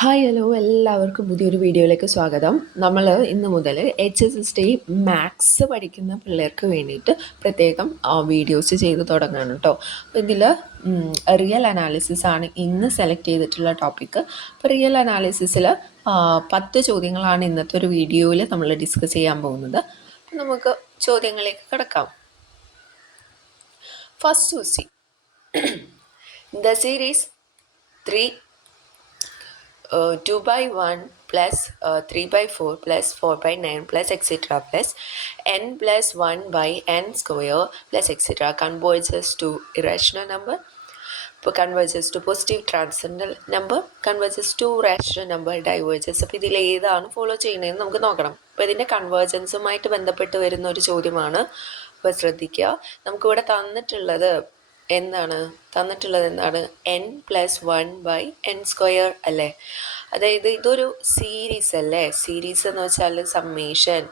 Hi hello എല്ലാവർക്കും പുതിയൊരു വീഡിയോയിലേക്ക് സ്വാഗതം. നമ്മൾ ഇന്ന് മുതൽ HSST മാത്സ് പഠിക്കുന്ന പിള്ളേർക്ക് വേണ്ടിയിട്ട് പ്രത്യേകം വീഡിയോസ് ചെയ്ത് തുടങ്ങുകയാണ് കേട്ടോ. അപ്പോൾ ഇതിൽ റിയൽ അനാലിസിസ് ആണ് ഇന്ന് സെലക്ട് ചെയ്തിട്ടുള്ള ടോപ്പിക്ക്. അപ്പോൾ റിയൽ അനാലിസിസിൽ 10 ചോദ്യങ്ങളാണ് ഇന്നത്തെ ഒരു വീഡിയോയിൽ നമ്മൾ ഡിസ്കസ് ചെയ്യാൻ പോകുന്നത്. അപ്പോൾ നമുക്ക് ചോദ്യങ്ങളിലേക്ക് കിടക്കാം. First question, the series 2 by 1 plus 3 by 4 plus 4 by 9 plus etc. plus n plus 1 by n square plus etc. converges to irrational number, converges to positive transcendental number, converges to rational number, diverges. അപ്പോൾ ഇതിൽ ഏതാണ് follow ചെയ്യുന്നതെന്ന് നമുക്ക് നോക്കണം. അപ്പോൾ ഇതിൻ്റെ കൺവേർജൻസുമായിട്ട് ബന്ധപ്പെട്ട് വരുന്ന ഒരു ചോദ്യമാണ്. അപ്പോൾ ശ്രദ്ധിക്കുക, നമുക്കിവിടെ തന്നിട്ടുള്ളത് എന്താണ് n plus 1 by n square അല്ലേ? അതായത് ഇതൊരു സീരീസ് അല്ലേ? സീരീസ് എന്ന് വെച്ചാൽ summation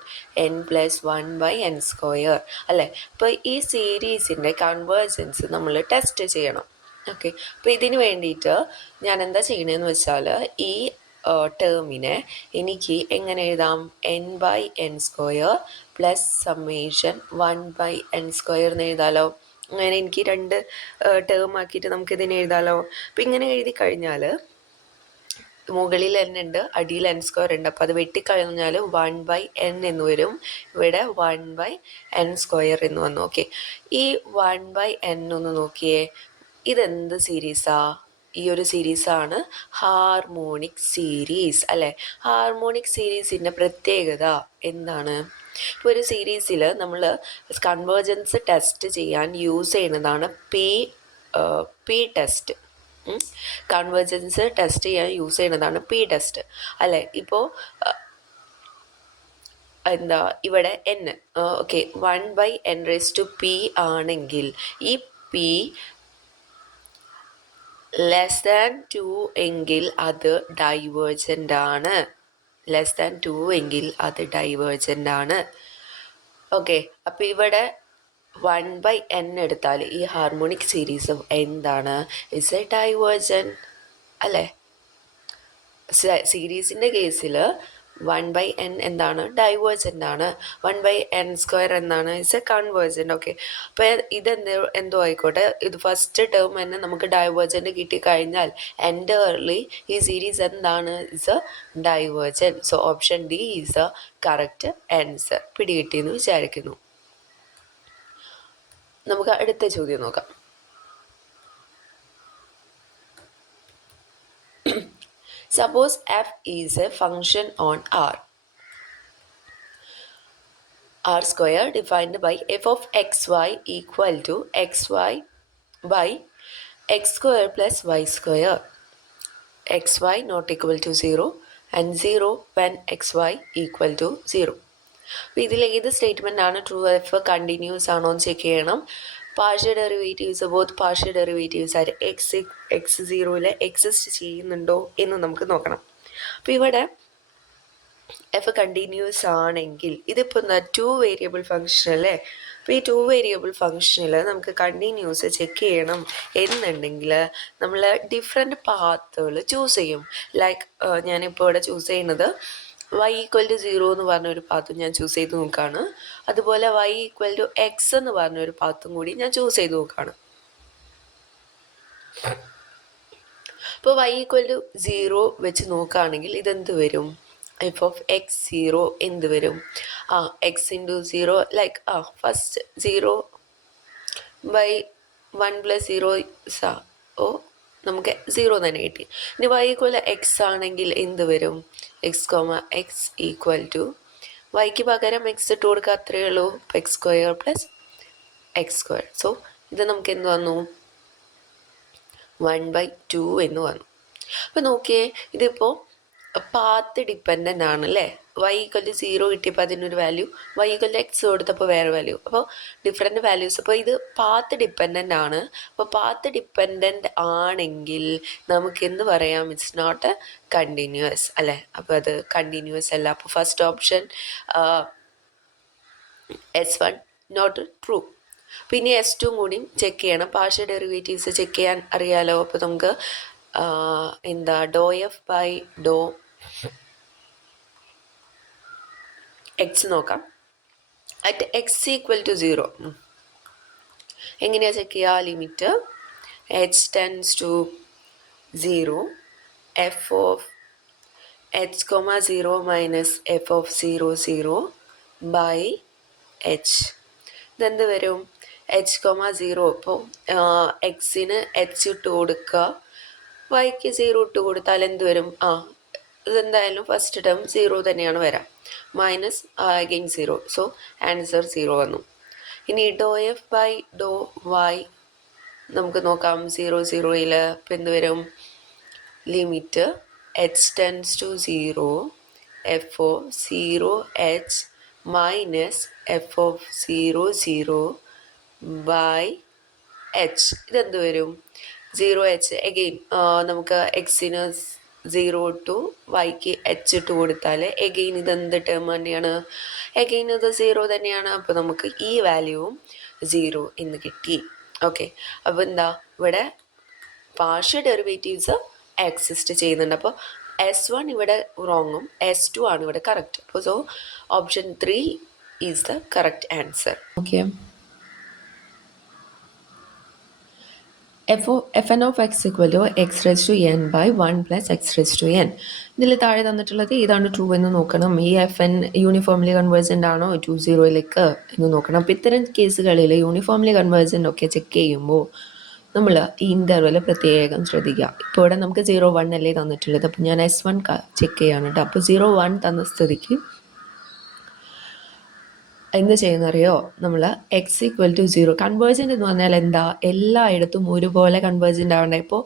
n plus 1 by n square അല്ലേ? അപ്പോൾ ഈ സീരീസിൻ്റെ കൺവേർജൻസ് നമ്മൾ ടെസ്റ്റ് ചെയ്യണം. ഓക്കെ, അപ്പോൾ ഇതിന് വേണ്ടിയിട്ട് ഞാൻ എന്താ ചെയ്യണമെന്ന് വെച്ചാൽ ഈ ടേമിനെ എനിക്ക് എങ്ങനെ എഴുതാം? n by n square plus summation 1 by n square എന്ന് എഴുതാലോ. അങ്ങനെ എനിക്ക് രണ്ട് ടേം ആക്കിയിട്ട് നമുക്കിതിനെ എഴുതാമല്ലോ. അപ്പം ഇങ്ങനെ എഴുതി കഴിഞ്ഞാൽ മുകളിൽ n ഉണ്ട്, അടിയിൽ n സ്ക്വയർ ഉണ്ട്. അപ്പോൾ അത് വെട്ടിക്കഴിഞ്ഞാൽ 1 ബൈ n എന്ന് വരും. ഇവിടെ 1 ബൈ n സ്ക്വയർ എന്ന് വന്നു. ഓക്കെ, ഈ 1 ബൈ n ഒന്ന് നോക്കിയേ, ഇതെന്ത് സീരീസാ? ഈ ഒരു സീരീസാണ് ഹാർമോണിക് സീരീസ് അല്ലേ? ഹാർമോണിക് സീരീസിൻ്റെ പ്രത്യേകത എന്താണ്? ഇപ്പോൾ ഒരു സീരീസിൽ നമ്മൾ കൺവേർജൻസ് ടെസ്റ്റ് ചെയ്യാൻ യൂസ് ചെയ്യുന്നതാണ് പി ടെസ്റ്റ്. കൺവേർജൻസ് ടെസ്റ്റ് ചെയ്യാൻ യൂസ് ചെയ്യുന്നതാണ് പി ടെസ്റ്റ് അല്ലേ? ഇപ്പോൾ എന്താ ഇവിടെ n, okay, 1 by n raise to p ആണെങ്കിൽ ഈ p ലെസ് ദാൻ 2 എങ്കിൽ അത് ഡൈവേർജൻ്റ് ആണ്. ലെസ് ദാൻ 2 എങ്കിൽ അത് ഡൈവേർജൻ്റ് ആണ്. ഓക്കെ, അപ്പോൾ ഇവിടെ 1 ബൈ n എടുത്താൽ ഈ ഹാർമോണിക് സീരീസ് എന്താണ്? ഇസ് എ ഡൈവേർജൻ അല്ലേ? സീരീസിൻ്റെ കേസിൽ 1 ബൈ n എന്താണ്? ഡൈവേർജൻ്റ് ആണ്. 1 ബൈ n സ്ക്വയർ എന്താണ്? Is A convergent. ഓക്കെ, അപ്പോൾ എന്തോ ആയിക്കോട്ടെ, ഇത് ഫസ്റ്റ് ടേം തന്നെ നമുക്ക് ഡൈവേർജൻ്റ് കിട്ടിക്കഴിഞ്ഞാൽ എൻ്റർലി ഈ സീരീസ് എന്താണ്? Is a divergent. So option D is a correct answer. പിടികിട്ടിയെന്ന് വിചാരിക്കുന്നു. നമുക്ക് അടുത്ത ചോദ്യം നോക്കാം. Suppose f is a function on R. R square defined by f of xy equal to xy by x square plus y square. xy not equal to 0 and 0 when xy equal to 0. അപ്പോൾ ഇതിൽ ഏത് statement ആണ് true? F continuous ആണോ എന്ന് check ചെയ്യണം. Partial derivatives, both partial derivatives ആയിട്ട് X സീറോയിൽ exist ചെയ്യുന്നുണ്ടോ എന്ന് നമുക്ക് നോക്കണം. അപ്പോൾ ഇവിടെ എഫ് കണ്ടിന്യൂസ് ആണെങ്കിൽ ഇതിപ്പോൾ എന്താ? 2 വേരിയബിൾ ഫംഗ്ഷൻ അല്ലേ? അപ്പോൾ ഈ 2 വേരിയബിൾ ഫംഗ്ഷനിൽ നമുക്ക് കണ്ടിന്യൂസ് ചെക്ക് ചെയ്യണം എന്നുണ്ടെങ്കിൽ നമ്മൾ ഡിഫറെൻറ്റ് പാത്തുകൾ ചൂസ് ചെയ്യും. ലൈക്ക് ഞാനിപ്പോൾ ഇവിടെ ചൂസ് ചെയ്യുന്നത് y ഈക്വൽ ടു 0 എന്ന് പറഞ്ഞൊരു പാത്തും ഞാൻ ചൂസ് ചെയ്ത് നോക്കുകയാണ്. അതുപോലെ y ഈക്വൽ ടു എക്സ് എന്ന് പറഞ്ഞൊരു പാത്തും കൂടി ഞാൻ ചൂസ് ചെയ്ത് നോക്കുകയാണ്. ഇപ്പോൾ y ഈക്വൽ ടു 0 വെച്ച് നോക്കുകയാണെങ്കിൽ ഇതെന്ത് വരും? എഫ് ഓഫ് എക്സ് 0 എന്ത് വരും? X into 0 like first 0 by 1 plus 0 നമുക്ക് 0 തന്നെ കിട്ടി. ഇനി y ഈക്വൽ എക്സ് ആണെങ്കിൽ എന്ത് വരും? X comma X equal to വൈക്ക് പകരം എക്സ് ഇട്ട് കൊടുക്കുക, അത്രയേ ഉള്ളൂ. X square plus X square. So ഇത് നമുക്ക് എന്ത് വന്നു? 1 ബൈ 2 എന്ന് വന്നു. അപ്പോൾ നോക്കിയേ, ഇതിപ്പോൾ പാത്ത് ഡിപ്പെൻഡൻ്റ് ആണ് അല്ലേ? y ഈക്വൽ ടു 0 കിട്ടിയപ്പോൾ അതിനൊരു value, y equal to X കൊടുത്തപ്പോൾ വേറെ വാല്യൂ. അപ്പോൾ ഡിഫറെൻറ്റ് വാല്യൂസ്. അപ്പോൾ ഇത് പാത്ത് ഡിപ്പെൻഡൻ്റ് ആണ്. അപ്പോൾ പാത്ത് ഡിപ്പെൻഡൻ്റ് ആണെങ്കിൽ നമുക്ക് എന്ത് പറയാം? ഇറ്റ്സ് നോട്ട് എ കണ്ടിന്യൂസ് അല്ലേ? അപ്പോൾ അത് കണ്ടിന്യൂസ് അല്ല. അപ്പോൾ first option S1 not true. പിന്നെ S2 കൂടിയും ചെക്ക് ചെയ്യണം. പാർഷ്യൽ ഡെറിവേറ്റീവ്സ് ചെക്ക് ചെയ്യാൻ അറിയാലോ. അപ്പോൾ നമുക്ക് എന്താ ഡോ എഫ് ബൈ ഡോ എക്സ് നോക്കാം. അറ്റ് എക്സ് ഈക്വൽ ടു 0 എങ്ങനെയാണ് ചെക്ക് ചെയ്യുക? Limit H tends to 0 F of H comma 0 minus F of 0 0 by H. ഇതെന്ത് വരും? H comma 0. ഇപ്പോൾ എക്സിന് എച്ച് ഇട്ട് കൊടുക്കുക, വൈക്ക് 0 ഇട്ട് കൊടുത്താൽ എന്ത് വരും? ഇതെന്തായാലും ഫസ്റ്റ് ടേം 0 തന്നെയാണ് വരാം. Minus again 0. സോ ആൻസർ 0 വന്നു. ഇനി ഡോ എഫ് ബൈ ഡോ വൈ നമുക്ക് നോക്കാം. 0 0യിൽ ഇപ്പം എന്ത് വരും? Limit H tends to 0 F of 0 H minus F of 0 0 by H. ഇതെന്ത് വരും? 0 എച്ച്. എഗെയിൻ നമുക്ക് എക്സിന് 0 ടു വൈക്ക് എച്ച് ഇട്ട് കൊടുത്താൽ എഗെയിൻ ഇതെന്ത് ടേം തന്നെയാണ്? എഗെയിൻ ഇത് 0 തന്നെയാണ്. അപ്പോൾ നമുക്ക് ഈ വാല്യൂവും 0 എന്ന് കിട്ടി. ഓക്കെ, അപ്പോൾ എന്താ ഇവിടെ പാർഷ്യൽ ഡെറിവേറ്റീവ്സ് എക്സിസ്റ്റ് ചെയ്യുന്നുണ്ട്. അപ്പോൾ S1 ഇവിടെ റോങ്ങും S2 ആണ് ഇവിടെ കറക്റ്റ്. അപ്പോൾ so option 3 is the correct answer. Okay, fn of x equal to x raised to n by 1 plus x raised to n. ഇതിൽ താഴെ തന്നിട്ടുള്ളത് ഏതാണ് ട്രൂ എന്ന് നോക്കണം. ഈ FN യൂണിഫോംലി കൺവേർജൻ്റ് ആണോ 2 0 എന്ന് നോക്കണം. അപ്പോൾ ഇത്തരം കേസുകളിൽ യൂണിഫോംലി കൺവേർജൻ്റ് ഒക്കെ ചെക്ക് ചെയ്യുമ്പോൾ നമ്മൾ ഈ ഇൻ്റർവെൽ പ്രത്യേകം ശ്രദ്ധിക്കുക. ഇപ്പോൾ ഇവിടെ നമുക്ക് 0 1 അല്ലേ തന്നിട്ടുള്ളത്. അപ്പോൾ ഞാൻ S1 ചെക്ക് ചെയ്യാണ് കേട്ടോ. അപ്പോൾ 0 1 തന്ന സ്ഥിതിക്ക് എന്ത് ചെയ്യുന്നറിയോ? നമ്മൾ എക്സ് ഈക്വൽ ടു 0 കൺവേർജൻ്റ് എന്ന് പറഞ്ഞാൽ എന്താ? എല്ലായിടത്തും ഒരുപോലെ കൺവേർജൻ്റ് ആവണ്ടേ. ഇപ്പോൾ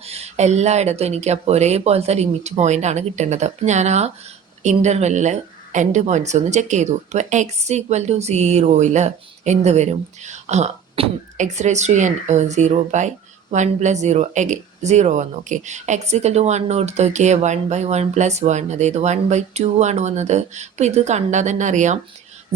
എല്ലായിടത്തും എനിക്ക് അപ്പോൾ ഒരേപോലത്തെ ലിമിറ്റ് പോയിൻ്റ് ആണ് കിട്ടേണ്ടത്. അപ്പം ഞാൻ ആ ഇൻ്റർവെല്ലിൽ എൻഡ് പോയിൻറ്റ്സ് ഒന്ന് ചെക്ക് ചെയ്തു. ഇപ്പോൾ എക്സ് ഈക്വൽ ടു 0യിൽ എന്ത് വരും? X raise to n 0 by 1 plus 0 0 വന്നു. ഓക്കെ, എക്സ് ഈക്വൽ ടു 1 കൊടുത്ത് നോക്കിയേ 1 ബൈ 1 പ്ലസ് 1, അതായത് 1 ബൈ 2 ആണ് വന്നത്. അപ്പോൾ ഇത് കണ്ടാൽ തന്നെ അറിയാം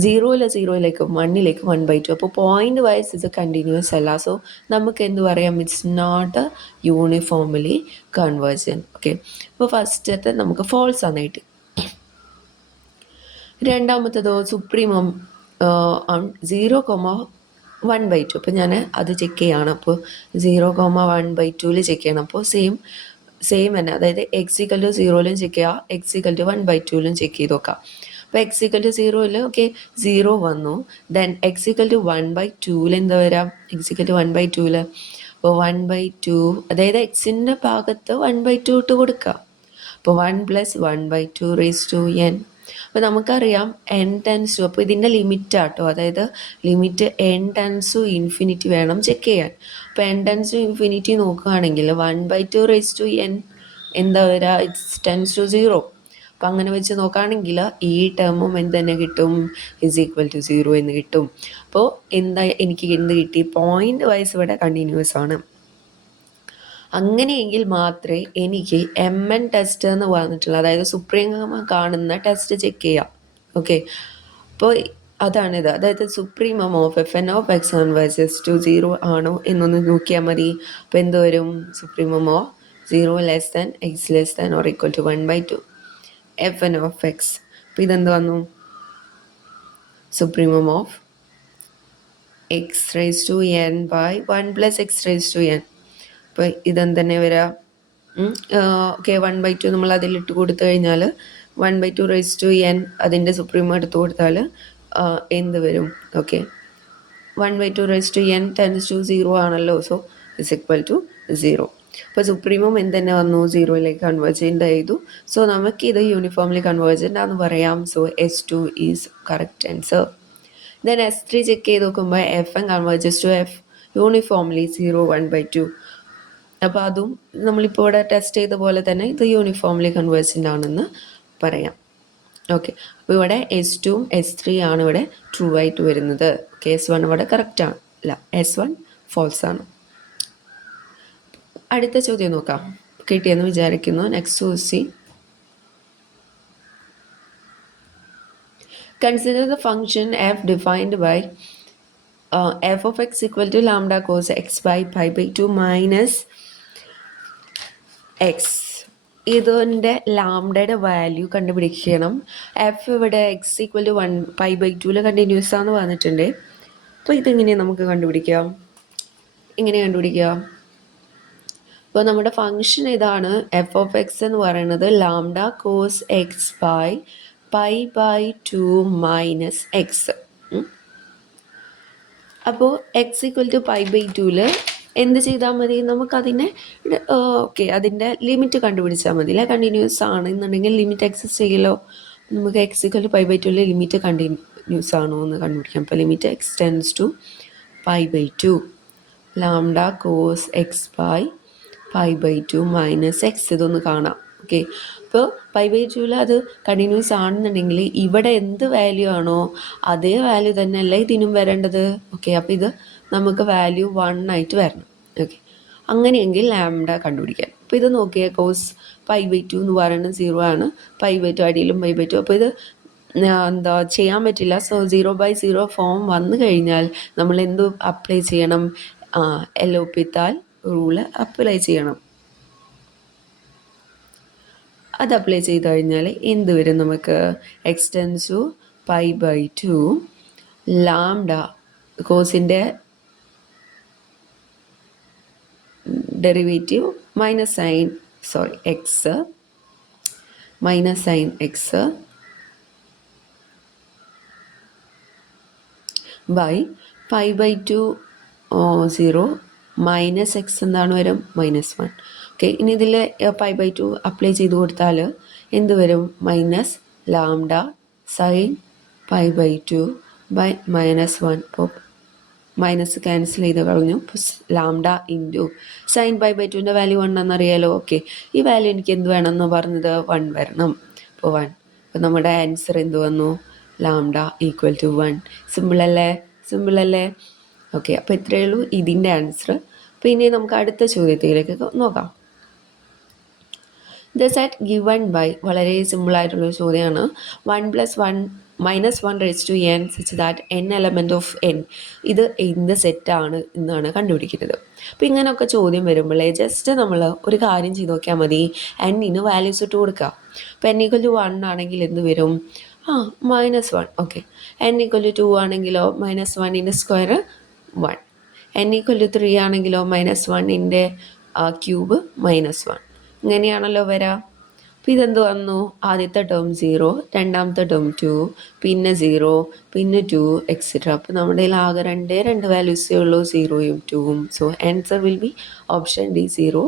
0യിലേക്ക് 1ലേക്ക് 1 ബൈ 2. അപ്പോൾ പോയിന്റ് വൈസ് ഇത് കണ്ടിന്യൂസ് അല്ല. സോ നമുക്ക് എന്ത് പറയാം? It's not uniformly convergent. Okay, അപ്പോൾ ഫസ്റ്റത്തെ നമുക്ക് ഫോൾസ് ആണ് കിട്ടി. രണ്ടാമത്തേതോ സുപ്രീമം 0,1 ബൈ 2. അപ്പോൾ ഞാൻ അത് ചെക്ക് ചെയ്യാണ്. അപ്പോൾ 0,1 ബൈ 2ൽ ചെക്ക് ചെയ്യണം. അപ്പോൾ സെയിം തന്നെ, അതായത് എക്സ് ഈക്വൽ ടു 0യിലും ചെക്ക് ചെയ്യുക, എക്സ് ഈക്വൽ ടു 1 ബൈ 2ലും ചെക്ക് ചെയ്ത് നോക്കാം. അപ്പോൾ എക്സ് ഈക്വൽ ടു 0യിൽ ഓക്കെ 0 വന്നു. Then X equal to 1 by 2ൽ എന്താ വരാം? എക്സ് ഈക്വൽ ടു 1 ബൈ 2ൽ അപ്പോൾ 1 ബൈ 2, അതായത് എക്സിൻ്റെ ഭാഗത്ത് 1 ബൈ 2 ഇട്ട് കൊടുക്കുക. അപ്പോൾ 1 plus 1 by 2 raise to n. അപ്പോൾ നമുക്കറിയാം n ടെൻസ് ടു, അപ്പോൾ ഇതിൻ്റെ ലിമിറ്റ് ആട്ടോ, അതായത് limit n tends to infinity വേണം ചെക്ക് ചെയ്യാൻ. അപ്പോൾ n ടെൻസ് ടു ഇൻഫിനിറ്റി നോക്കുകയാണെങ്കിൽ 1 ബൈ 2 റേസ് ടു n എന്താ വരിക? It's tends to 0. അപ്പോൾ അങ്ങനെ വെച്ച് നോക്കുകയാണെങ്കിൽ ഈ ടേമും എന്ത് തന്നെ കിട്ടും? ഇസ് ഈക്വൽ ടു 0 എന്ന് കിട്ടും. അപ്പോൾ എന്താ എനിക്ക് എന്ത് കിട്ടി? പോയിന്റ് വൈസ് ഇവിടെ കണ്ടിന്യൂസ് ആണ്. അങ്ങനെയെങ്കിൽ മാത്രമേ എനിക്ക് MN ടെസ്റ്റ് എന്ന് പറഞ്ഞിട്ടുള്ള, അതായത് സുപ്രീം കാണുന്ന ടെസ്റ്റ് ചെക്ക് ചെയ്യാം. ഓക്കെ, അപ്പോൾ അതാണിത്. അതായത് supremum of FN of x converges to 0 ആണോ എന്നൊന്ന് നോക്കിയാൽ മതി. അപ്പോൾ എന്ത് വരും? Supremum of 0 less than x less than or equal to 1 by 2 FN of x. അപ്പോൾ ഇതെന്ത് വന്നു? Supremum of x raise to n by 1 plus x raise to n. അപ്പോൾ ഇതെന്ത് തന്നെ വരാം? ഓക്കെ, 1 ബൈ 2 നമ്മൾ അതിലിട്ട് കൊടുത്തു കഴിഞ്ഞാൽ 1 ബൈ 2 റേസ് ടു n അതിൻ്റെ സുപ്രീമം എടുത്ത് കൊടുത്താൽ എന്ത് വരും? Okay, 1 by 2 raise to n tends to 0 ആണല്ലോ. So is equal to 0. അപ്പോൾ സുപ്രീമം എന്ത് തന്നെ വന്നു? 0യിലേക്ക് കൺവേർജൻ്റ് ചെയ്തു. സോ നമുക്കിത് യൂണിഫോംലി കൺവേർജൻ്റ് ആണെന്ന് പറയാം. So S2 is correct answer. Then S3 check ചെയ്ത് നോക്കുമ്പോൾ FN converges to F uniformly 0 1 by 2. അപ്പോൾ അതും നമ്മളിപ്പോൾ ഇവിടെ ടെസ്റ്റ് ചെയ്ത പോലെ തന്നെ ഇത് യൂണിഫോംലി കൺവേർജൻ്റ് ആണെന്ന് പറയാം. ഓക്കെ, അപ്പോൾ ഇവിടെ S2 S3 ആണ് ഇവിടെ ട്രൂ ആയിട്ട് വരുന്നത്. ഓക്കെ, S1 ഇവിടെ കറക്റ്റ് ആണ്, അല്ല S1 ഫോൾസ് ആണ്. അടുത്ത ചോദ്യം നോക്കാം. കിട്ടിയെന്ന് വിചാരിക്കുന്നു. Next question. Consider the function f defined by f of x equal to lambda cos x by pi by 2 minus X ഇതിൻ്റെ ലാംഡയുടെ വാല്യൂ കണ്ടുപിടിക്കണം. എഫ് ഇവിടെ എക്സ് ഈക്വൽ ടു 1π/2 കണ്ടിന്യൂസ് ആണെന്ന് പറഞ്ഞിട്ടുണ്ട്. അപ്പോൾ ഇതെങ്ങനെയാണ് നമുക്ക് കണ്ടുപിടിക്കാം? എങ്ങനെ കണ്ടുപിടിക്കാം? അപ്പോൾ നമ്മുടെ ഫങ്ഷൻ ഇതാണ്. എഫ് ഓഫ് എക്സ് എന്ന് പറയുന്നത് lambda cos x by π/2 minus x. അപ്പോൾ എക്സ് ഈക്വൽ ടു π/2 എന്ത് ചെയ്താൽ മതി? നമുക്കതിനെ ഓക്കെ അതിൻ്റെ ലിമിറ്റ് കണ്ടുപിടിച്ചാൽ മതി അല്ലേ. കണ്ടിന്യൂസ് ആണ് എന്നുണ്ടെങ്കിൽ ലിമിറ്റ് എക്സിസ്റ്റ് ചെയ്യല്ലോ. നമുക്ക് x equal to π/2 limit continuous ആണോ എന്ന് കണ്ടുപിടിക്കാം. അപ്പോൾ limit x tends to π/2 lambda cos x by π/2 minus x. ഇതൊന്ന് കാണാം. ഓക്കെ, അപ്പോൾ π/2 അത് കണ്ടിന്യൂസ് ആണെന്നുണ്ടെങ്കിൽ ഇവിടെ എന്ത് വാല്യൂ ആണോ അതേ വാല്യൂ തന്നെയല്ല ഇതിനും വരേണ്ടത്. ഓക്കെ, അപ്പോൾ ഇത് നമുക്ക് വാല്യൂ 1 ആയിട്ട് വരണം. ഓക്കെ, അങ്ങനെയെങ്കിൽ ലാംഡ കണ്ടുപിടിക്കാൻ. അപ്പോൾ ഇത് നോക്കിയാൽ കോസ് π/2 എന്ന് പറയുന്നത് 0 ആണ്. π/2 അടിയിലും π/2. അപ്പോൾ ഇത് എന്താ ചെയ്യാൻ പറ്റില്ല. സോ 0/0 ഫോം വന്നു കഴിഞ്ഞാൽ നമ്മൾ എന്ത് അപ്ലൈ ചെയ്യണം? എലോപ്പിത്താൽ റൂള് അപ്ലൈ ചെയ്യണം. അത് അപ്ലൈ ചെയ്ത് കഴിഞ്ഞാൽ എന്ത് വരും? നമുക്ക് എക്സ് ടെൻസ് ടു π/2 ലാംഡ കോസിൻ്റെ derivative minus sine x minus sine x by π/2 0 minus x എന്താണ് വരും? -1. ഓക്കെ, ഇനി ഇതിൽ π/2 അപ്ലൈ ചെയ്ത് കൊടുത്താൽ എന്ത് വരും? Minus lambda sine π/2 by -1. ഇപ്പോൾ മൈനസ് ക്യാൻസൽ ചെയ്ത് കളഞ്ഞു. ലാംഡ ഇൻറ്റു സൈൻ π/2ൻ്റെ വാല്യൂ 1 എന്നറിയാലോ. ഓക്കെ, ഈ വാല്യൂ എനിക്ക് എന്ത് വേണമെന്ന് പറഞ്ഞത്? 1 വരണം. അപ്പോൾ 1. അപ്പോൾ നമ്മുടെ ആൻസർ എന്ത് വന്നു? Lambda equal to 1. സിമ്പിളല്ലേ? ഓക്കെ, അപ്പോൾ ഇത്രയേ ഉള്ളൂ ഇതിൻ്റെ ആൻസർ. പിന്നെ നമുക്ക് അടുത്ത ചോദ്യത്തിലേക്ക് നോക്കാം. ദ സെറ്റ് ഗിവൺ ബൈ വളരെ സിമ്പിളായിട്ടുള്ളൊരു ചോദ്യമാണ്. 1 + 1 - 1 raised to n such that n element of n ഇത് എന്ത് സെറ്റാണ് എന്നാണ് കണ്ടുപിടിക്കുന്നത്. അപ്പോൾ ഇങ്ങനെയൊക്കെ ചോദ്യം വരുമ്പോഴേ ജസ്റ്റ് നമ്മൾ ഒരു കാര്യം ചെയ്ത് നോക്കിയാൽ മതി. എന്നിന് വാല്യൂസ് ഇട്ട് കൊടുക്കുക. അപ്പോൾ n = 1 ആണെങ്കിൽ എന്ത് വരും? -1. ഓക്കെ, n = 2 ആണെങ്കിലോ -1 സ്ക്വയർ 1. n = 3 ആണെങ്കിലോ -1 ക്യൂബ് -1. ഇങ്ങനെയാണല്ലോ വരാം. അപ്പോൾ ഇതെന്ത് വന്നു? ആദ്യത്തെ ടേം 0, രണ്ടാമത്തെ ടേം 2, പിന്നെ 0, പിന്നെ 2 എക്സെട്ര. അപ്പോൾ നമ്മുടെ ആകെ രണ്ട് വാല്യൂസേ ഉള്ളൂ, 0ഉം 2ഉം. So answer will be option D 0,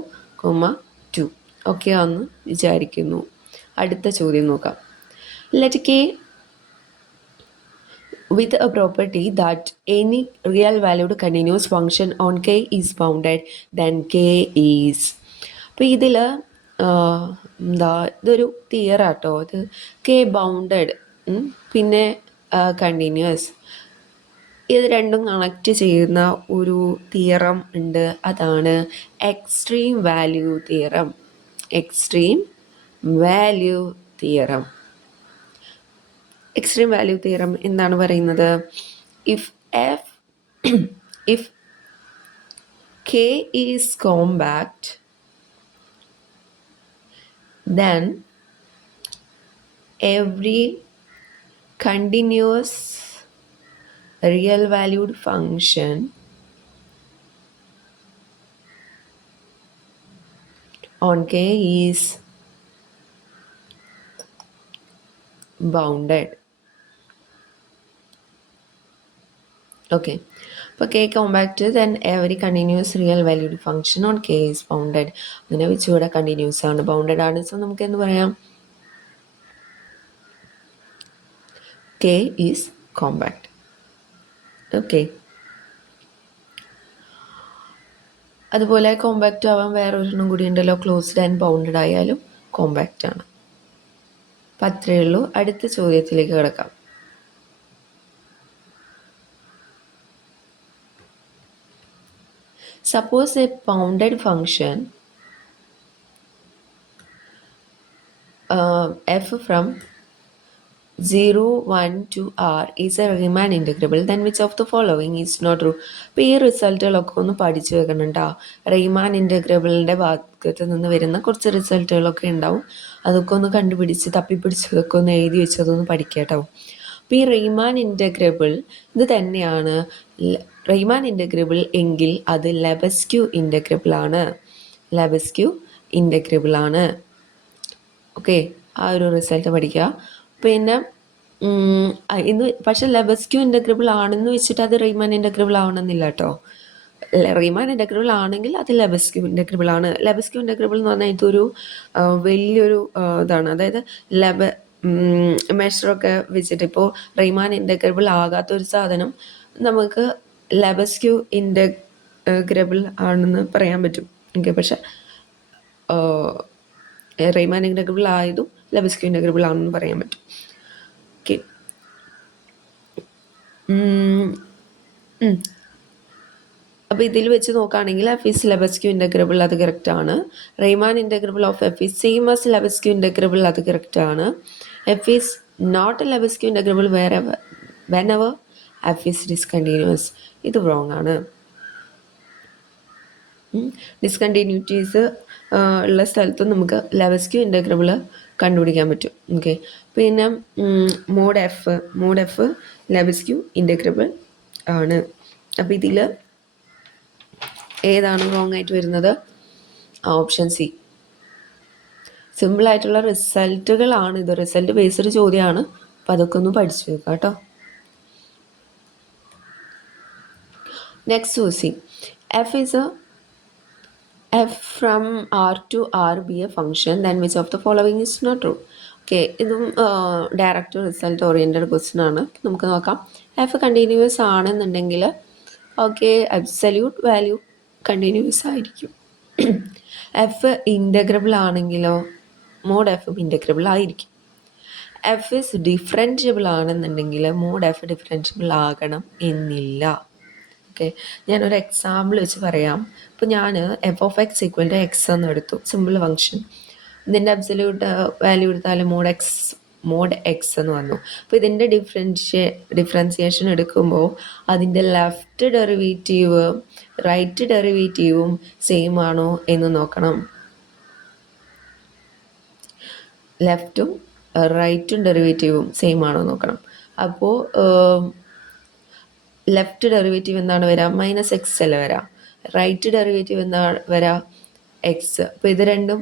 2. Okay ആണെന്ന് വിചാരിക്കുന്നു. അടുത്ത ചോദ്യം നോക്കാം. Let K with a property that any real valued continuous function on k is bounded, then k is. അപ്പോൾ ഇതിൽ ഇതൊരു തിയറാട്ടോ. ഇത് കെ ബൗണ്ടഡ് പിന്നെ കണ്ടിന്യൂസ്, ഇത് രണ്ടും കണക്റ്റ് ചെയ്യുന്ന ഒരു തിയറം ഉണ്ട്. അതാണ് extreme value theorem. Extreme value theorem എന്താണ് പറയുന്നത്? if k is compact, then every continuous real valued function on k is bounded. Okay, അപ്പോൾ k compact, then every continuous real valued function on k is bounded. അങ്ങനെ വെച്ചുകൂടെ continuous ആണ്, bounded ആണ്. So നമുക്ക് എന്ത് പറയാം? k is compact. Okay, അതുപോലെ compact ആവാൻ വേറൊരെണ്ണം കൂടി ഉണ്ടല്ലോ, ക്ലോസ്ഡ് ആൻഡ് ബൗണ്ടഡ് ആയാലും കോമ്പാക്റ്റ് ആണ്. അപ്പം അത്രയേ ഉള്ളൂ. അടുത്ത ചോദ്യത്തിലേക്ക് കിടക്കാം. Suppose a bounded function f from 0, 1 to r is a Riemann integrable, then which of the following is not true? അപ്പോൾ ഈ റിസൾട്ടുകളൊക്കെ ഒന്ന് പഠിച്ചു വെക്കണം കേട്ടോ. റീമാൻ ഇൻ്റഗ്രബിളിൻ്റെ ഭാഗത്ത് നിന്ന് വരുന്ന കുറച്ച് റിസൾട്ടുകളൊക്കെ ഉണ്ടാവും. അതൊക്കെ ഒന്ന് കണ്ടുപിടിച്ച് തപ്പിപ്പിടിച്ചതൊക്കെ ഒന്ന് എഴുതി വെച്ചതൊന്ന് പഠിക്കുക കേട്ടോ. അപ്പോൾ ഈ റീമാൻ ഇൻ്റഗ്രബിൾ ഇത് തന്നെയാണ് റീമാൻ ഇൻ്റഗ്രബിൾ എങ്കിൽ അത് ലെബസ്ക്യൂ ഇൻ്റഗ്രബിൾ ആണ്. ലെബസ്ക്യൂ ഇൻ്റഗ്രബിൾ ആണ്. ഓക്കെ, ആ ഒരു റിസൾട്ട് പഠിക്കുക. പിന്നെ ഇന്ന് പക്ഷെ ലെബസ്ക്യൂ ഇൻ്റഗ്രബിൾ ആണെന്ന് വെച്ചിട്ട് അത് റീമാൻ ഇൻ്റഗ്രബിൾ ആവണമെന്നില്ല കേട്ടോ. റീമാൻ ഇൻ്റഗ്രബിൾ ആണെങ്കിൽ അത് ലെബസ്ക്യൂ ഇൻ്റഗ്രബിൾ ആണ്. ലെബസ്ക്യൂ ഇൻ്റഗ്രബിൾ എന്ന് പറഞ്ഞാൽ ഇതൊരു വലിയൊരു ഇതാണ്. അതായത് മെഷറൊക്കെ വെച്ചിട്ട് ഇപ്പോൾ റീമാൻ ഇൻ്റഗ്രബിൾ ആകാത്തൊരു സാധനം നമുക്ക് ലെബസ്ക്യൂ ഇൻ്റഗ്രബിൾ ആണെന്ന് പറയാൻ പറ്റും. ഓക്കെ, പക്ഷെ റീമാൻ ഇൻ്റഗ്രബിൾ ആയതും ലെബസ്ക്യൂ ഇൻ്റഗ്രബിൾ ആണെന്ന് പറയാൻ പറ്റും. ഓക്കെ, അപ്പോൾ ഇതിൽ വെച്ച് നോക്കുകയാണെങ്കിൽ എഫ് ഈസ് ലെബസ്ക്യൂ ഇൻ്റഗ്രബിൾ, അത് കറക്റ്റ് ആണ്. Riemann integrable of f is same as Lebesgue integrable, അത് കറക്റ്റ് ആണ്. F is not a Lebesgue integrable whenever f is discontinuous, ഇത് റോങ് ആണ്. ഡിസ്കണ്ടിന്യൂറ്റീസ് ഉള്ള സ്ഥലത്ത് നമുക്ക് ലെബസ്ക്യൂ ഇൻ്റഗ്രബിൾ കണ്ടുപിടിക്കാൻ പറ്റും. ഓക്കെ, പിന്നെ മോഡ് എഫ് ലെബസ്ക്യൂ ഇൻ്റഗ്രബിൾ ആണ്. അപ്പോൾ ഇതിൽ ഏതാണ് റോങ് ആയിട്ട് വരുന്നത്? Option C. സിമ്പിളായിട്ടുള്ള റിസൾട്ടുകളാണ് ഇത്, റിസൾട്ട് ബേസ്ഡ് ചോദ്യമാണ്. അപ്പം അതൊക്കെ ഒന്ന് പഠിച്ചു വെക്കാം കേട്ടോ. Next C F is F from R to R be a function then which of the following is not true. Okay, ഇതും ഡയറക്റ്റ് റിസൾട്ട് ഓറിയൻറ്റഡ് ക്വസ്റ്റ്യൻ ആണ്. നമുക്ക് നോക്കാം. എഫ് കണ്ടിന്യൂസ് ആണെന്നുണ്ടെങ്കിൽ ഓക്കെ, അബ്സല്യൂട്ട് വാല്യൂ കണ്ടിന്യൂസ് ആയിരിക്കും. F integrable ആണെങ്കിലോ mod F integrable ആയിരിക്കും. F is differentiable ആണെന്നുണ്ടെങ്കിൽ mod F differentiable ആകണം എന്നില്ല. ഓക്കെ, ഞാനൊരു എക്സാമ്പിൾ വെച്ച് പറയാം. ഇപ്പോൾ ഞാൻ F of X equal to X എന്ന് എടുത്തു, സിമ്പിൾ ഫംഗ്ഷൻ. ഇതിൻ്റെ അബ്സല്യൂട്ട് വാല്യൂ എടുത്താൽ മോഡ് എക്സ് എന്ന് വന്നു. അപ്പോൾ ഇതിൻ്റെ ഡിഫറൻസിയേഷൻ എടുക്കുമ്പോൾ അതിൻ്റെ ലെഫ്റ്റ് ഡെറിവേറ്റീവ് റൈറ്റ് ഡെറിവേറ്റീവും സെയിം ആണോ എന്ന് നോക്കണം. ലെഫ്റ്റും റൈറ്റും ഡെറിവേറ്റീവും സെയിം ആണോ നോക്കണം. അപ്പോൾ ലെഫ്റ്റ് ഡെറിവേറ്റീവ് എന്താണ് വരിക? മൈനസ് എക്സ് അല്ലേ വരിക. റൈറ്റ് ഡെറിവേറ്റീവ് എന്താണ് വരിക? എക്സ്. അപ്പോൾ ഇത് രണ്ടും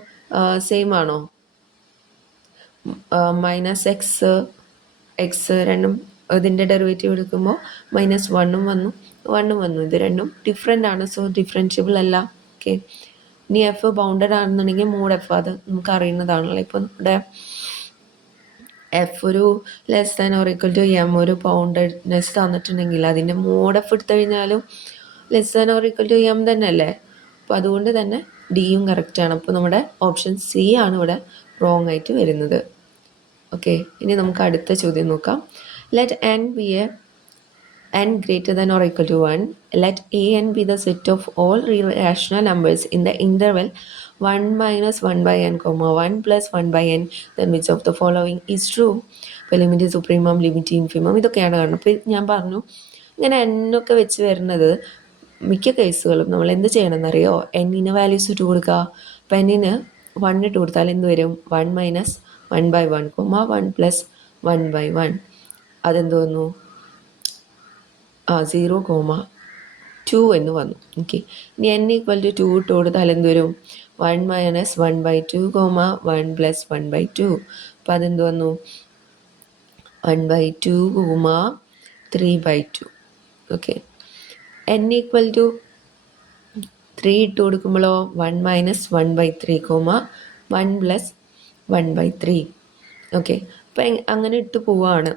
സെയിം ആണോ? മൈനസ് എക്സ് രണ്ടും ഇതിൻ്റെ ഡെറിവേറ്റീവ് എടുക്കുമ്പോൾ മൈനസ് വണ്ണും വന്നു. ഇത് രണ്ടും ഡിഫറെൻ്റ് ആണ്, സോ ഡിഫറൻഷ്യബിൾ അല്ല. ഓക്കെ, ഇനി എഫ് ബൗണ്ടഡ് ആണെന്നുണ്ടെങ്കിൽ മോഡ് എഫ്, അത് നമുക്ക് അറിയുന്നതാണല്ലോ. ഇപ്പോൾ നമ്മുടെ എഫ് ഒരു less than or equal to M ഒരു ബൗണ്ടഡ്നെസ് തന്നിട്ടുണ്ടെങ്കിൽ അതിൻ്റെ മോഡ് എഫ് എടുത്തു കഴിഞ്ഞാലും less than or equal to M തന്നെ അല്ലേ. അപ്പോൾ അതുകൊണ്ട് തന്നെ ഡിയും കറക്റ്റാണ്. അപ്പോൾ നമ്മുടെ ഓപ്ഷൻ സി ആണ് ഇവിടെ റോങ് ആയിട്ട് വരുന്നത്. ഓക്കെ, ഇനി നമുക്ക് അടുത്ത ചോദ്യം നോക്കാം. Let N B A n greater than or equal to 1. Let an be the set of all rational numbers in the interval 1 minus 1 by n, 1 plus 1 by n. Then which of the following is true? ഇപ്പോൾ limit supremum, limit infimum, ഇതൊക്കെയാണ് കാണുന്നത്. അപ്പോൾ ഞാൻ പറഞ്ഞു ഇങ്ങനെ എന്നൊക്കെ വെച്ച് വരുന്നത് മിക്ക കേസുകളും നമ്മൾ എന്ത് ചെയ്യണമെന്നറിയോ? എന്നിന് വാല്യൂസ് ഇട്ട് കൊടുക്കുക. അപ്പോൾ എന്നിന് 1 ഇട്ട് കൊടുത്താൽ എന്ത് വരും? 1 മൈനസ് 1 ബൈ 1, 1 പ്ലസ് 1 ബൈ 1. അതെന്ത് വന്നു? 0,2 എന്ന് വന്നു. ഓക്കെ, ഇനി n ഈക്വൽ ടു 2 ഇട്ട് കൊടുത്താൽ എന്ത് വരും? 1 മൈനസ് 1 ബൈ 2, 1 പ്ലസ് 1 ബൈ 2. അപ്പോൾ അതെന്ത് വന്നു? 1 by 2, 3 by 2. Okay, n equal to 3 ഇട്ട് കൊടുക്കുമ്പോഴോ 1 minus 1 by 3, 1 plus 1 by 3. Okay, അപ്പം അങ്ങനെ ഇട്ട് പോവാണ്.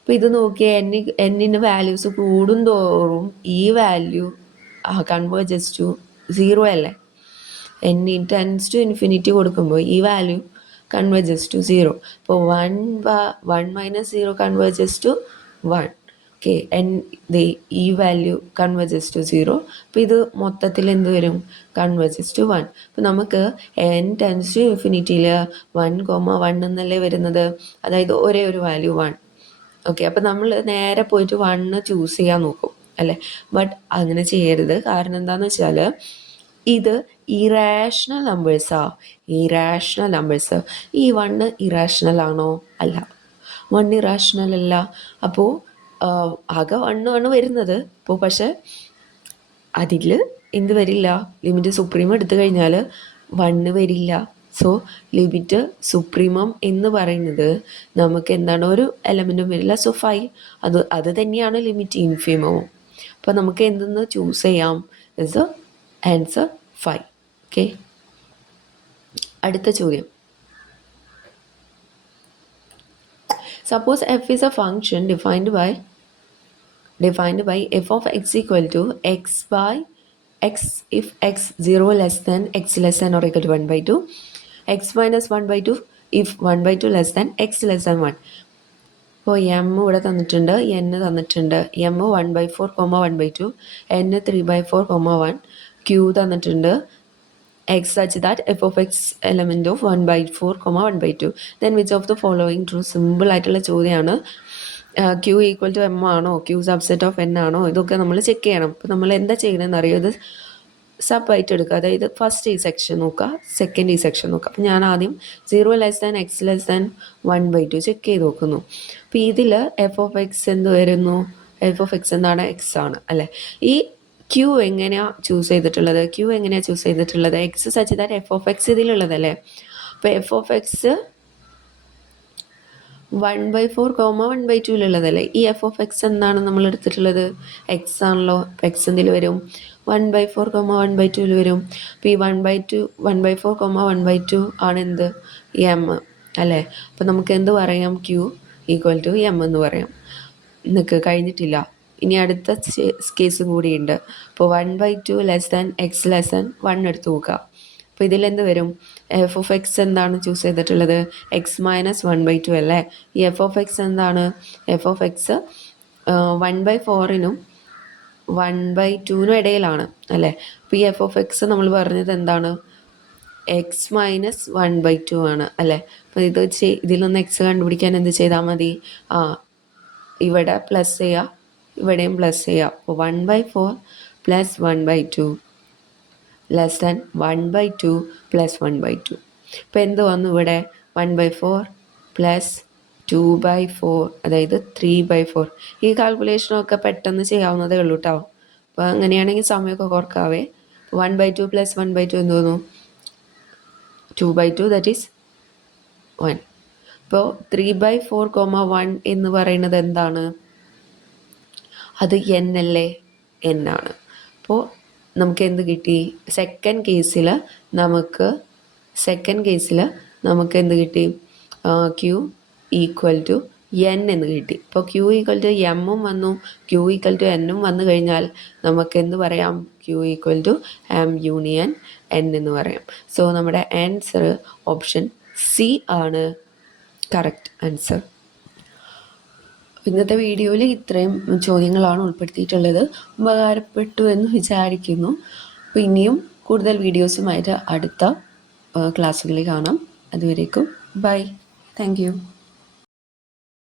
അപ്പോൾ ഇത് നോക്കിയാൽ എന്നിൻ്റെ വാല്യൂസ് കൂടും തോറും ഈ വാല്യൂ കൺവേർജസ് ടു 0 അല്ലേ. n ടെൻസ് ടു ഇൻഫിനിറ്റി കൊടുക്കുമ്പോൾ ഈ വാല്യൂ കൺവേർജസ് ടു 0. അപ്പോൾ 1 മൈനസ് 0 കൺവേർജസ് ടു 1. ഓക്കെ ഈ വാല്യൂ കൺവേർജസ് ടു 0. അപ്പോൾ ഇത് മൊത്തത്തിൽ എന്ത് വരും? Converges to 1. അപ്പോൾ നമുക്ക് n ടെൻസ് ടു ഇൻഫിനിറ്റിയിൽ 1,1 എന്നല്ലേ വരുന്നത്, അതായത് ഒരേ ഒരു വാല്യൂ 1. ഓക്കെ, അപ്പോൾ നമ്മൾ നേരെ പോയിട്ട് 1 ചൂസ് ചെയ്യാൻ നോക്കും അല്ലേ. ബട്ട് അങ്ങനെ ചെയ്യരുത്. കാരണം എന്താണെന്ന് വെച്ചാൽ ഇത് ഇറാഷണൽ നമ്പേഴ്സ്. ഈ 1 ഇറാഷണൽ ആണോ? അല്ല, 1 ഇറാഷണൽ അല്ല. അപ്പോൾ ആകെ 1 വരുന്നത്. അപ്പോൾ പക്ഷെ അതിൽ എന്ത് വരില്ല? ലിമിറ്റ് സുപ്രീം എടുത്തു കഴിഞ്ഞാൽ 1 വരില്ല. സോ ലിമിറ്റ് സുപ്രീമം എന്ന് പറയുന്നത് നമുക്ക് എന്താണ്? ഒരു എലമെൻറ്റും വരില്ല. സോ 5 അത് തന്നെയാണ് ലിമിറ്റ് ഇൻഫിമവും. അപ്പോൾ നമുക്ക് എന്തെന്ന് ചൂസ് ചെയ്യാം? Is answer 5. ഓക്കെ, അടുത്ത ചോദ്യം. Suppose f is a function defined by f of x equal to x by x if x 0 less than x less than or equal to 1 by 2, x minus 1 by 2 if 1 by 2 less than x less than 1. അപ്പോൾ M ഇവിടെ തന്നിട്ടുണ്ട്, n തന്നിട്ടുണ്ട്. M 1/4, 1/2, n 3/4, 1, q തന്നിട്ടുണ്ട്. x such that f of x element of 1/4, 1/2. Then which of the following true? Simple ആയിട്ടുള്ള ചോദ്യമാണ്. q equal to M ആണോ, q subset of n ആണോ, ഇതൊക്കെ നമ്മൾ ചെക്ക് ചെയ്യണം. അപ്പോൾ നമ്മൾ എന്താ ചെയ്യണമെന്ന് അറിയോ? ഇത് സബ് ആയിട്ട് എടുക്കുക. അതായത് ഫസ്റ്റ് ഈ സെക്ഷൻ നോക്കുക, സെക്കൻഡ് ഈ സെക്ഷൻ നോക്കുക. അപ്പോൾ ഞാൻ ആദ്യം 0 less than x less than 1/2 check ചെയ്ത് നോക്കുന്നു. അപ്പോൾ ഇതിൽ എഫ് ഓഫ് എക്സ് എന്ത് വരുന്നു? എഫ് ഓഫ് എക്സ് എന്താണ്? എക്സ് ആണ് അല്ലേ. ഈ ക്യൂ എങ്ങനെയാണ് ചൂസ് ചെയ്തിട്ടുള്ളത്? X such that f of x ഇതിലുള്ളതല്ലേ. അപ്പോൾ എഫ് ഓഫ് എക്സ് 1/4, 1/2 ഈ എഫ് ഓഫ് എക്സ് എന്താണ് നമ്മൾ എടുത്തിട്ടുള്ളത്? എക്സ് ആണല്ലോ. എക്സ് എന്തിൽ വരും? 1/4, 1/2 വരും. അപ്പോൾ ഈ 1/4, 1/2 ആണ് എന്ത്? എം അല്ലേ. അപ്പോൾ നമുക്ക് എന്ത് പറയാം? ക്യൂ ഈക്വൽ ടു എം എന്ന് പറയാം. നിങ്ങൾക്ക് കഴിഞ്ഞിട്ടില്ല, ഇനി അടുത്ത കേസും കൂടിയുണ്ട്. അപ്പോൾ 1/2 less than X less than 1 എടുത്ത് നോക്കുക. അപ്പോൾ ഇതിലെന്ത് വരും? എഫ് ഓഫ് എക്സ് എന്താണ് ചൂസ് ചെയ്തിട്ടുള്ളത്? എക്സ് മൈനസ് 1/2 അല്ലേ. ഈ എഫ് ഓഫ് എക്സ് എന്താണ്? എഫ് ഓഫ് എക്സ് 1/4നും 1/2നും ഇടയിലാണ് അല്ലേ. അപ്പോൾ ഈ എഫ് ഓഫ് എക്സ് നമ്മൾ പറഞ്ഞത് എന്താണ്? എക്സ് മൈനസ് 1/2 ആണ് അല്ലേ. അപ്പോൾ ഇതിൽ നിന്ന് എക്സ് കണ്ടുപിടിക്കാൻ എന്ത് ചെയ്താൽ മതി? ഇവിടെ പ്ലസ് ചെയ്യുക, ഇവിടെയും പ്ലസ് ചെയ്യുക. അപ്പോൾ 1/4 പ്ലസ് 1/2 ലെസ് ദാൻ 1/2 പ്ലസ് 1/2. ഇപ്പോൾ എന്ത് വന്നു ഇവിടെ? 1/4 പ്ലസ് 2/4, അതായത് 3/4. ഈ കാൽക്കുലേഷനൊക്കെ പെട്ടെന്ന് ചെയ്യാവുന്നതേ ഉള്ളൂ കേട്ടോ. അപ്പോൾ അങ്ങനെയാണെങ്കിൽ സമയമൊക്കെ കുറക്കാവേ. 1/2 പ്ലസ് 1/2 എന്ത് തോന്നു? 2/2, ദാറ്റ് ഈസ് 1. ഇപ്പോൾ 3/4, 1 എന്ന് പറയുന്നത് എന്താണ്? അത് n അല്ലേ? n ആണ്. അപ്പോൾ നമുക്ക് എന്ത് കിട്ടി? സെക്കൻഡ് കേസിൽ നമുക്ക് എന്ത് കിട്ടി? ക്യൂ ഈക്വൽ ടു n എന്ന് കിട്ടി. ഇപ്പോൾ ക്യൂ ഈക്വൽ ടു എമ്മും വന്നു, ക്യൂ ഈക്വൽ ടു എന്നും വന്നു കഴിഞ്ഞാൽ നമുക്ക് എന്ത് പറയാം? Q equal to M union n എന്ന് പറയാം. സോ നമ്മുടെ ആൻസർ ഓപ്ഷൻ സി ആണ് കറക്റ്റ് ആൻസർ. ഇന്നത്തെ വീഡിയോയിൽ ഇത്രയും ചോദ്യങ്ങളാണ് ഉൾപ്പെടുത്തിയിട്ടുള്ളത്. ഉപകാരപ്പെട്ടു എന്ന് വിചാരിക്കുന്നു. അപ്പോൾ ഇനിയും കൂടുതൽ വീഡിയോസുമായിട്ട് അടുത്ത ക്ലാസ്സുകളിൽ കാണാം. അതുവരേക്കും ബൈ. Thank you.